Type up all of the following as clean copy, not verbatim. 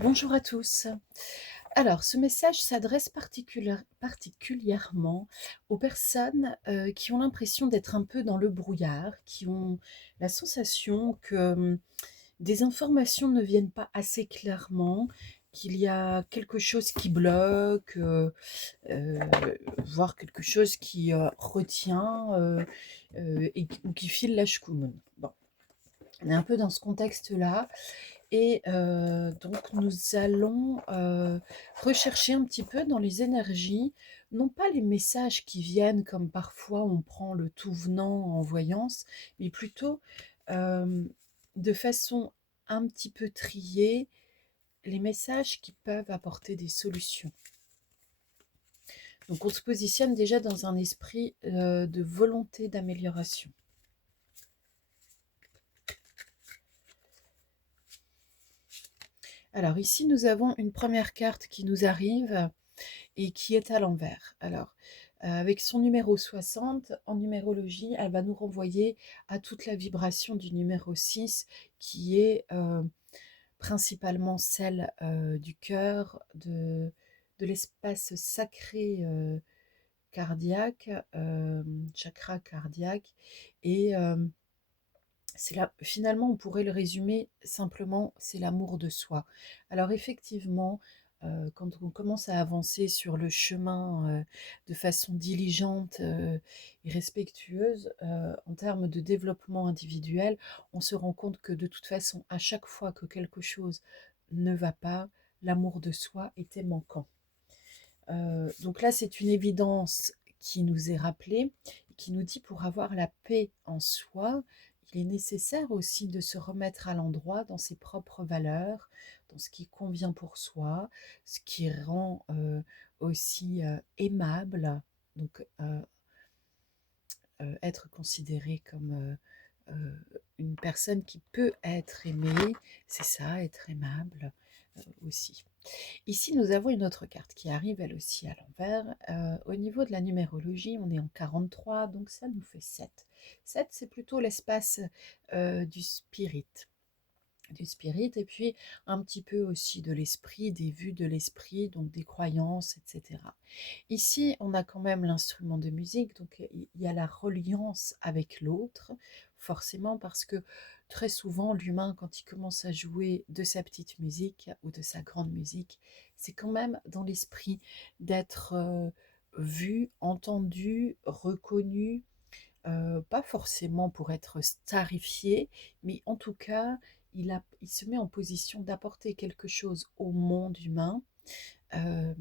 Bonjour à tous. Alors, ce message s'adresse particulièrement aux personnes qui ont l'impression d'être un peu dans le brouillard, qui ont la sensation que des informations ne viennent pas assez clairement, qu'il y a quelque chose qui bloque, euh, voire quelque chose qui retient ou qui file la choucroune. Bon, on est un peu dans ce contexte-là. Et donc nous allons rechercher un petit peu dans les énergies, non pas les messages qui viennent comme parfois on prend le tout venant en voyance, mais plutôt euh, de façon un petit peu triée, les messages qui peuvent apporter des solutions. Donc on se positionne déjà dans un esprit de volonté d'amélioration. Alors ici nous avons une première carte qui nous arrive et qui est à l'envers. Alors, avec son numéro 60, en numérologie, elle va nous renvoyer à toute la vibration du numéro 6, qui est principalement celle du cœur, de l'espace sacré cardiaque, chakra cardiaque. Et finalement, on pourrait le résumer simplement, c'est l'amour de soi. Alors effectivement, quand on commence à avancer sur le chemin de façon diligente et respectueuse, en termes de développement individuel, on se rend compte que de toute façon, à chaque fois que quelque chose ne va pas, l'amour de soi était manquant. Donc là, c'est une évidence qui nous est rappelée, qui nous dit pour avoir la paix en soi, il est nécessaire aussi de se remettre à l'endroit dans ses propres valeurs, dans ce qui convient pour soi, ce qui rend aussi aimable, donc être considéré comme une personne qui peut être aimée, c'est ça, être aimable aussi. Ici, nous avons une autre carte qui arrive elle aussi à l'envers. Au niveau de la numérologie, on est en 43, donc ça nous fait 7. 7, c'est plutôt l'espace du spirit. Du spirit, et puis un petit peu aussi de l'esprit, des vues de l'esprit, donc des croyances, etc. Ici, on a quand même l'instrument de musique, donc il y a la reliance avec l'autre, forcément parce que très souvent, l'humain, quand il commence à jouer de sa petite musique ou de sa grande musique, c'est quand même dans l'esprit d'être vu, entendu, reconnu, pas forcément pour être starifié, mais en tout cas, il se met en position d'apporter quelque chose au monde humain. euh,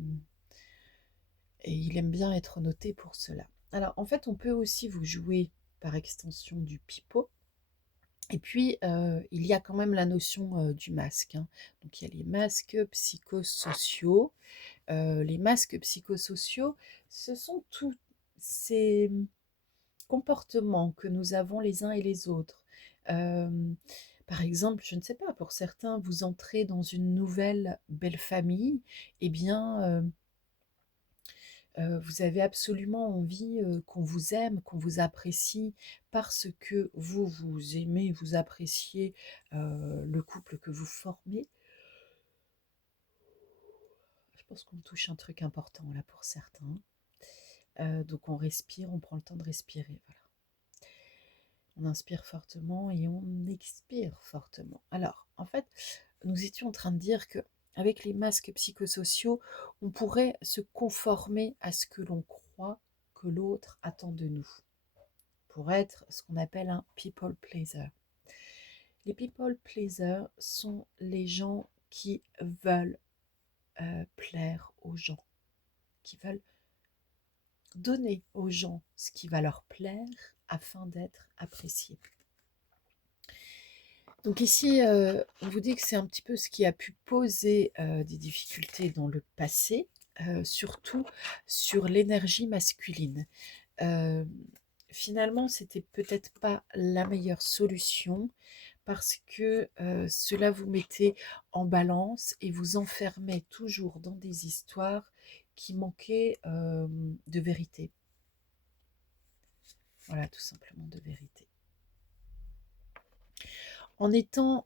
et il aime bien être noté pour cela. Alors, en fait, on peut aussi vous jouer par extension du pipeau. Et puis, il y a quand même la notion du masque, hein. Donc, il y a les masques psychosociaux. Les masques psychosociaux, ce sont tous ces comportements que nous avons les uns et les autres. Euh, Par exemple, je ne sais pas, pour certains, vous entrez dans une nouvelle belle famille, eh bien, vous avez absolument envie qu'on vous aime, qu'on vous apprécie, parce que vous, vous aimez, vous appréciez le couple que vous formez. Je pense qu'on touche un truc important là pour certains. Donc on respire, on prend le temps de respirer. Voilà. On inspire fortement et on expire fortement. Alors, en fait, nous étions en train de dire que avec les masques psychosociaux, on pourrait se conformer à ce que l'on croit que l'autre attend de nous, pour être ce qu'on appelle un people pleaser. Les people pleasers sont les gens qui veulent plaire aux gens, qui veulent donner aux gens ce qui va leur plaire afin d'être appréciés. Donc ici, on vous dit que c'est un petit peu ce qui a pu poser des difficultés dans le passé, surtout sur l'énergie masculine. Euh, Finalement, c'était peut-être pas la meilleure solution parce que cela vous mettait en balance et vous enfermait toujours dans des histoires qui manquaient de vérité. Voilà, tout simplement de vérité. En étant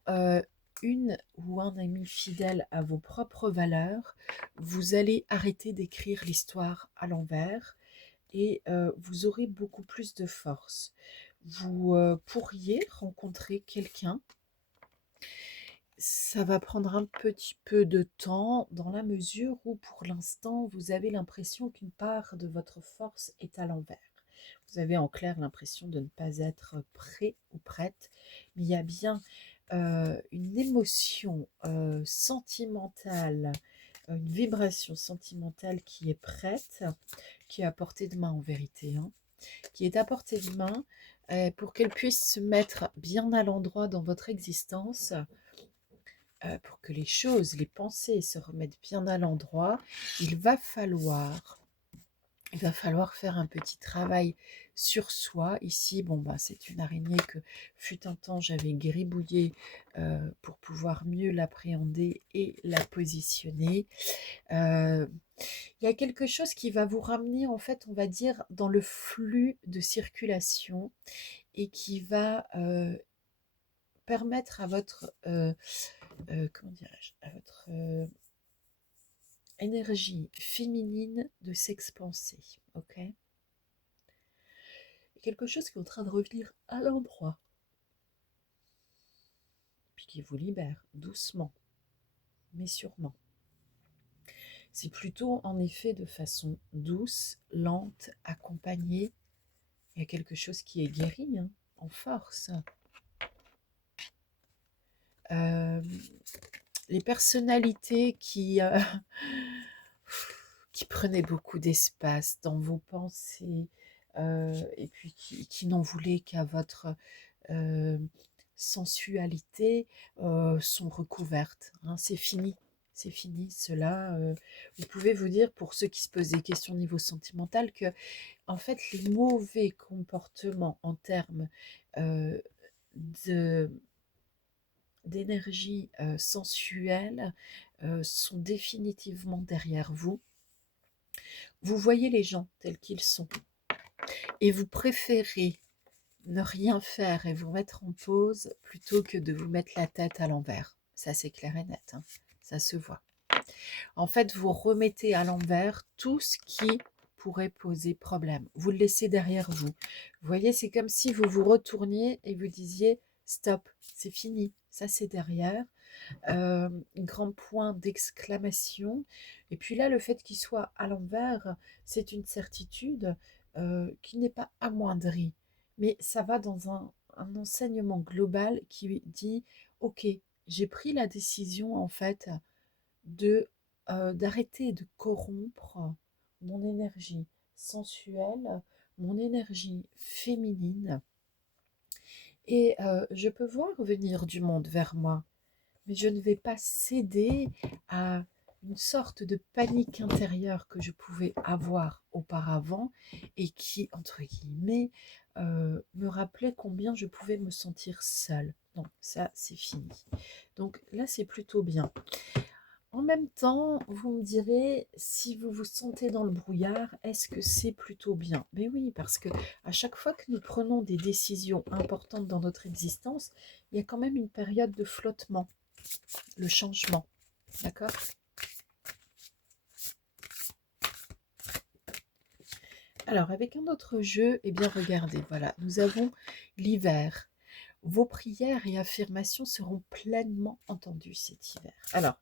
une ou un ami fidèle à vos propres valeurs, vous allez arrêter d'écrire l'histoire à l'envers et vous aurez beaucoup plus de force. Vous pourriez rencontrer quelqu'un. Ça va prendre un petit peu de temps dans la mesure où pour l'instant vous avez l'impression qu'une part de votre force est à l'envers. Vous avez en clair l'impression de ne pas être prêt ou prête, mais il y a bien une émotion sentimentale, une vibration sentimentale qui est prête, qui est à portée de main en vérité, hein, qui est à portée de main pour qu'elle puisse se mettre bien à l'endroit dans votre existence, pour que les choses, les pensées se remettent bien à l'endroit. Il va falloir faire un petit travail sur soi. Ici, bon, bah, c'est une araignée que fut un temps j'avais gribouillée pour pouvoir mieux l'appréhender et la positionner. Il y a quelque chose qui va vous ramener, en fait, on va dire, dans le flux de circulation et qui va permettre à votre, comment dirais-je, à votre énergie féminine de s'expanser, ok? Quelque chose qui est en train de revenir à l'endroit, puis qui vous libère doucement, mais sûrement. C'est plutôt en effet de façon douce, lente, accompagnée. Il y a quelque chose qui est guéri, hein, en force. Les personnalités qui prenaient beaucoup d'espace dans vos pensées et puis qui n'en voulaient qu'à votre sensualité sont recouvertes, hein, c'est fini. C'est fini, cela. Vous pouvez vous dire, pour ceux qui se posent des questions au niveau sentimental, que en fait, les mauvais comportements en termes euh, de d'énergie sensuelle sont définitivement derrière vous. Vous voyez les gens tels qu'ils sont et vous préférez ne rien faire et vous mettre en pause plutôt que de vous mettre la tête à l'envers. Ça, c'est clair et net, hein. Ça se voit. En fait, vous remettez à l'envers tout ce qui pourrait poser problème. Vous le laissez derrière vous. Vous voyez, c'est comme si vous vous retourniez et vous disiez « stop, c'est fini, ça c'est derrière ». Grand point d'exclamation. Et puis là, le fait qu'il soit à l'envers, c'est une certitude qui n'est pas amoindrie. Mais ça va dans un enseignement global qui dit, ok, j'ai pris la décision en fait de d'arrêter de corrompre mon énergie sensuelle, mon énergie féminine. Et je peux voir venir du monde vers moi, mais je ne vais pas céder à une sorte de panique intérieure que je pouvais avoir auparavant et qui, entre guillemets, me rappelait combien je pouvais me sentir seule. Non, ça, c'est fini. Donc là, c'est plutôt bien. En même temps, vous me direz, si vous vous sentez dans le brouillard, est-ce que c'est plutôt bien? Mais oui, parce que à chaque fois que nous prenons des décisions importantes dans notre existence, il y a quand même une période de flottement, le changement. D'accord? Alors, avec un autre jeu, eh bien, regardez, voilà, nous avons l'hiver. Vos prières et affirmations seront pleinement entendues cet hiver. Alors,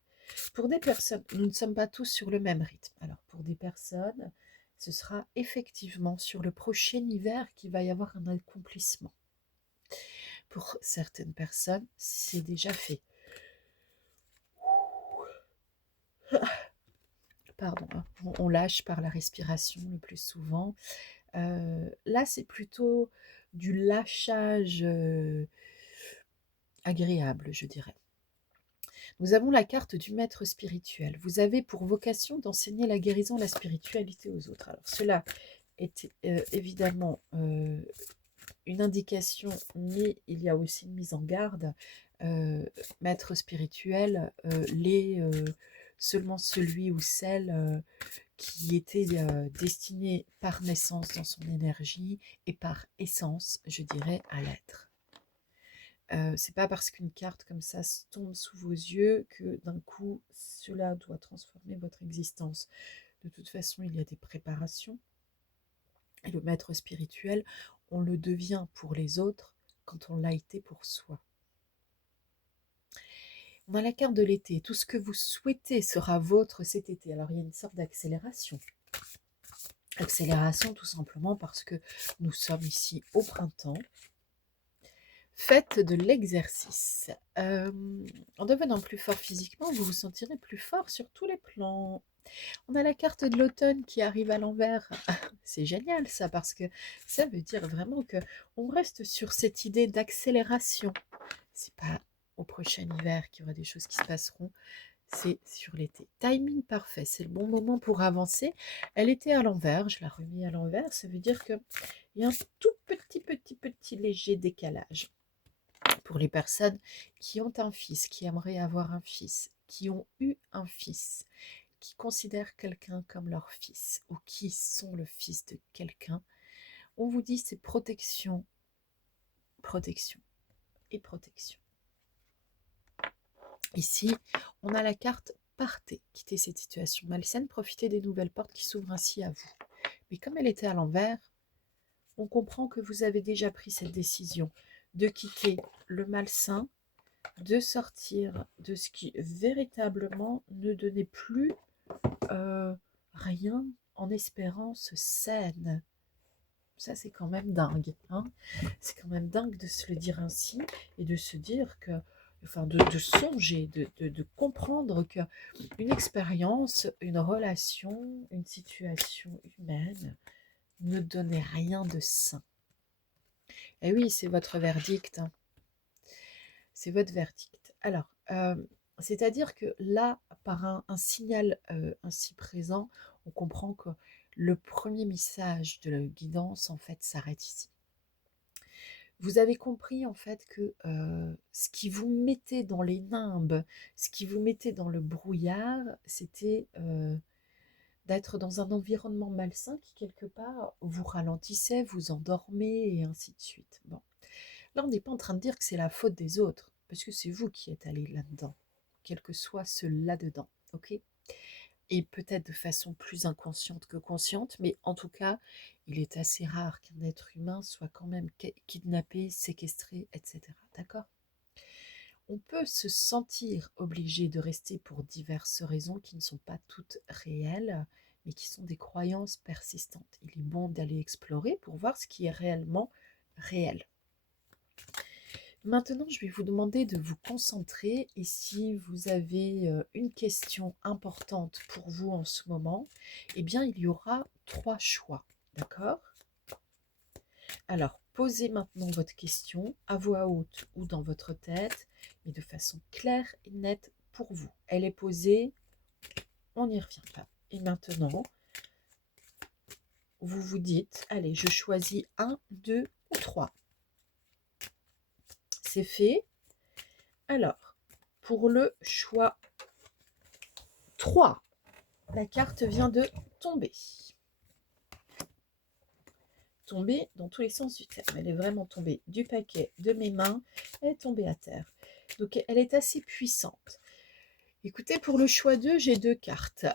pour des personnes, nous ne sommes pas tous sur le même rythme. Alors, pour des personnes, ce sera effectivement sur le prochain hiver qu'il va y avoir un accomplissement. Pour certaines personnes, c'est déjà fait. Pardon, hein, on lâche par la respiration le plus souvent. Là, c'est plutôt du lâchage agréable, je dirais. Nous avons la carte du maître spirituel. Vous avez pour vocation d'enseigner la guérison, la spiritualité aux autres. Alors cela est évidemment une indication, mais il y a aussi une mise en garde. Maître spirituel l'est seulement celui ou celle qui était destiné par naissance dans son énergie et par essence, je dirais, à l'être. C'est pas parce qu'une carte comme ça tombe sous vos yeux que d'un coup, cela doit transformer votre existence. De toute façon, il y a des préparations. Et le maître spirituel, on le devient pour les autres quand on l'a été pour soi. On a la carte de l'été. Tout ce que vous souhaitez sera vôtre cet été. Alors, il y a une sorte d'accélération. Accélération tout simplement parce que nous sommes ici au printemps. Faites de l'exercice. En devenant plus fort physiquement, vous vous sentirez plus fort sur tous les plans. On a la carte de l'automne qui arrive à l'envers. C'est génial ça, parce que ça veut dire vraiment que on reste sur cette idée d'accélération. C'est pas au prochain hiver qu'il y aura des choses qui se passeront, c'est sur l'été. Timing parfait, c'est le bon moment pour avancer. Elle était à l'envers, je la remis à l'envers, ça veut dire qu'il y a un tout petit léger décalage. Pour les personnes qui ont un fils, qui aimeraient avoir un fils, qui ont eu un fils, qui considèrent quelqu'un comme leur fils ou qui sont le fils de quelqu'un, on vous dit c'est protection, protection et protection. Ici, on a la carte partez, quittez cette situation malsaine, profitez des nouvelles portes qui s'ouvrent ainsi à vous. Mais comme elle était à l'envers, on comprend que vous avez déjà pris cette décision de quitter le malsain, de sortir de ce qui véritablement ne donnait plus rien en espérance saine. Ça, c'est quand même dingue. Hein, c'est quand même dingue de se le dire ainsi et de se dire que, enfin, de songer, de comprendre qu'une expérience, une relation, une situation humaine ne donnait rien de sain. Et oui, c'est votre verdict. Hein. C'est votre verdict. Alors, c'est-à-dire que là, par un signal ainsi présent, on comprend que le premier message de la guidance, en fait, s'arrête ici. Vous avez compris, en fait, que ce qui vous mettait dans les nimbes, ce qui vous mettait dans le brouillard, c'était d'être dans un environnement malsain qui, quelque part, vous ralentissait, vous endormait, et ainsi de suite. Bon. Là, on n'est pas en train de dire que c'est la faute des autres, parce que c'est vous qui êtes allé là-dedans, quel que soit ce là-dedans, ok? Et peut-être de façon plus inconsciente que consciente, mais en tout cas, il est assez rare qu'un être humain soit quand même kidnappé, séquestré, etc. D'accord? On peut se sentir obligé de rester pour diverses raisons qui ne sont pas toutes réelles, mais qui sont des croyances persistantes. Il est bon d'aller explorer pour voir ce qui est réellement réel. Maintenant, je vais vous demander de vous concentrer et si vous avez une question importante pour vous en ce moment, eh bien, il y aura 3 choix, d'accord? Alors, posez maintenant votre question à voix haute ou dans votre tête, mais de façon claire et nette pour vous. Elle est posée, on n'y revient pas. Et maintenant, vous vous dites, allez, je choisis 1, 2 ou 3. C'est fait. Alors, pour le choix 3, la carte vient de tomber. Tomber dans tous les sens du terme. Elle est vraiment tombée du paquet de mes mains. Elle est tombée à terre. Donc, elle est assez puissante. Écoutez, pour le choix 2, j'ai 2 cartes.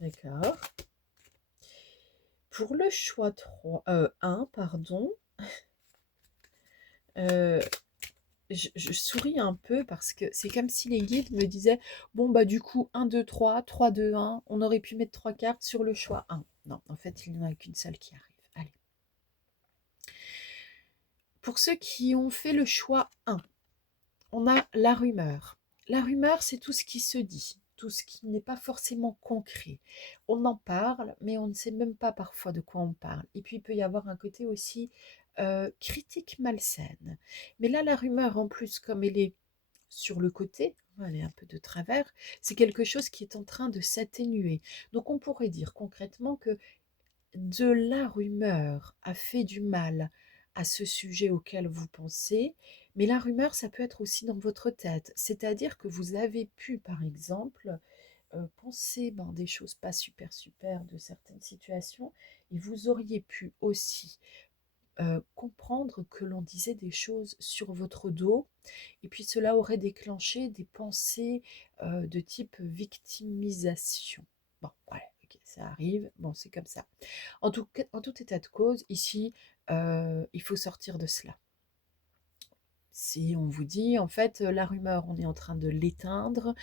D'accord. Pour le choix 1, pardon, je souris un peu parce que c'est comme si les guides me disaient bon bah du coup 1, 2, 3, 3, 2, 1, on aurait pu mettre 3 cartes sur le choix 1. Non, en fait il n'y en a qu'une seule qui arrive. Allez. Pour ceux qui ont fait le choix 1, on a la rumeur. La rumeur, c'est tout ce qui se dit, tout ce qui n'est pas forcément concret. On en parle, mais on ne sait même pas parfois de quoi on parle. Et puis, il peut y avoir un côté aussi critique malsaine. Mais là, la rumeur, en plus, comme elle est sur le côté, elle est un peu de travers, c'est quelque chose qui est en train de s'atténuer. Donc, on pourrait dire concrètement que de la rumeur a fait du mal à ce sujet auquel vous pensez, mais la rumeur, ça peut être aussi dans votre tête. C'est-à-dire que vous avez pu, par exemple, penser des choses pas super de certaines situations, et vous auriez pu aussi comprendre que l'on disait des choses sur votre dos et puis cela aurait déclenché des pensées, de type victimisation. Bon, ouais, OK, ça arrive, bon, c'est comme ça. En tout état de cause, ici, il faut sortir de cela. Si on vous dit, en fait, la rumeur, on est en train de l'éteindre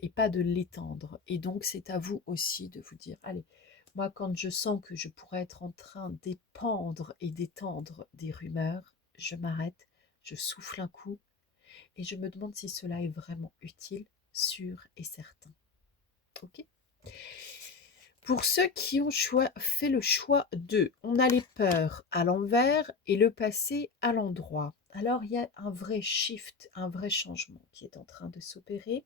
et pas de l'étendre. Et donc, c'est à vous aussi de vous dire, allez, moi, quand je sens que je pourrais être en train d'épandre et d'étendre des rumeurs, je m'arrête, je souffle un coup et je me demande si cela est vraiment utile, sûr et certain. Ok? Pour ceux qui ont fait le choix de, on a les peurs à l'envers et le passé à l'endroit. Alors il y a un vrai shift, un vrai changement qui est en train de s'opérer.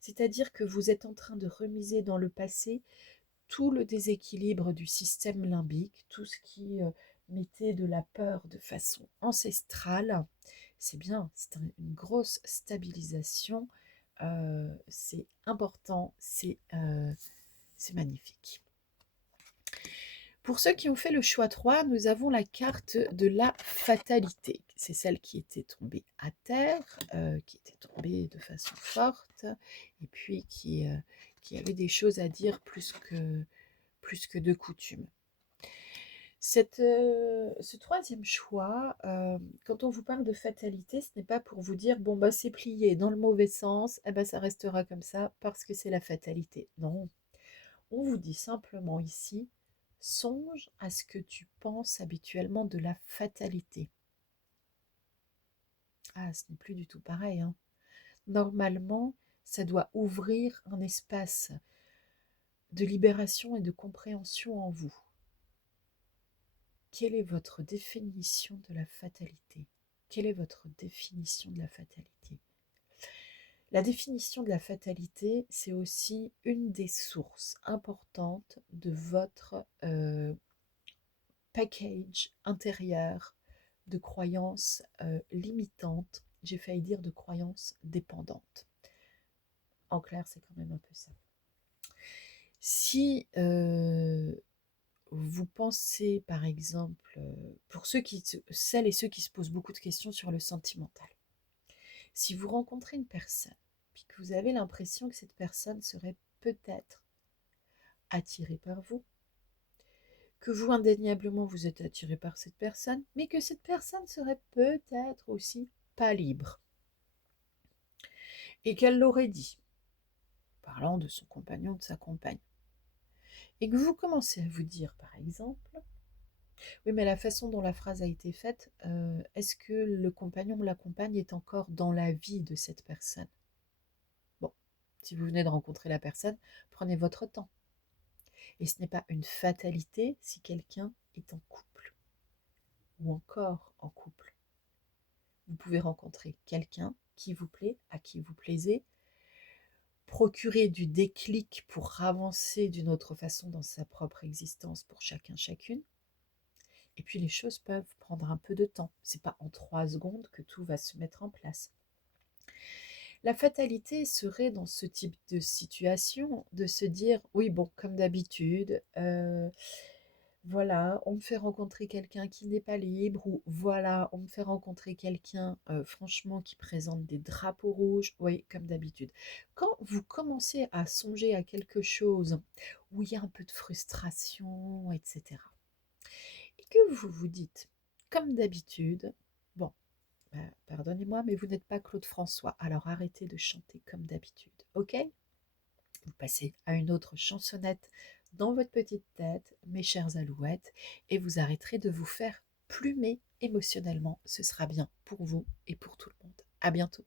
C'est-à-dire que vous êtes en train de remiser dans le passé tout le déséquilibre du système limbique, tout ce qui mettait de la peur de façon ancestrale. C'est bien, c'est une grosse stabilisation. C'est important, c'est magnifique. Pour ceux qui ont fait le choix 3, nous avons la carte de la fatalité. C'est celle qui était tombée à terre, qui était tombée de façon forte, et puis qui avait des choses à dire plus que de coutume. Ce troisième choix, quand on vous parle de fatalité, ce n'est pas pour vous dire bon bah c'est plié dans le mauvais sens, eh ben ça restera comme ça parce que c'est la fatalité. Non, on vous dit simplement ici, songe à ce que tu penses habituellement de la fatalité. Ah, ce n'est plus du tout pareil, hein. Normalement, ça doit ouvrir un espace de libération et de compréhension en vous. Quelle est votre définition de la fatalité? Quelle est votre définition de la fatalité? La définition de la fatalité, c'est aussi une des sources importantes de votre package intérieur de croyances limitantes. J'ai failli dire de croyances dépendantes. En clair, c'est quand même un peu ça. Si vous pensez, par exemple, pour celles et ceux qui se posent beaucoup de questions sur le sentimental, si vous rencontrez une personne, puis que vous avez l'impression que cette personne serait peut-être attirée par vous, que vous, indéniablement, vous êtes attiré par cette personne, mais que cette personne serait peut-être aussi pas libre, et qu'elle l'aurait dit, parlant de son compagnon, de sa compagne, et que vous commencez à vous dire, par exemple, oui, mais la façon dont la phrase a été faite, est-ce que le compagnon ou la compagne est encore dans la vie de cette personne? Bon, si vous venez de rencontrer la personne, prenez votre temps. Et ce n'est pas une fatalité si quelqu'un est en couple ou encore en couple. Vous pouvez rencontrer quelqu'un qui vous plaît, à qui vous plaisez, procurer du déclic pour avancer d'une autre façon dans sa propre existence pour chacun, chacune. Et puis les choses peuvent prendre un peu de temps. C'est pas en 3 secondes que tout va se mettre en place. La fatalité serait dans ce type de situation de se dire oui bon comme d'habitude, voilà on me fait rencontrer quelqu'un qui n'est pas libre ou voilà on me fait rencontrer quelqu'un franchement qui présente des drapeaux rouges, oui comme d'habitude. Quand vous commencez à songer à quelque chose où il y a un peu de frustration, etc. et que vous vous dites comme d'habitude, bon pardonnez-moi, mais vous n'êtes pas Claude François, alors arrêtez de chanter comme d'habitude, ok? Vous passez à une autre chansonnette dans votre petite tête, mes chères alouettes, et vous arrêterez de vous faire plumer émotionnellement. Ce sera bien pour vous et pour tout le monde. À bientôt.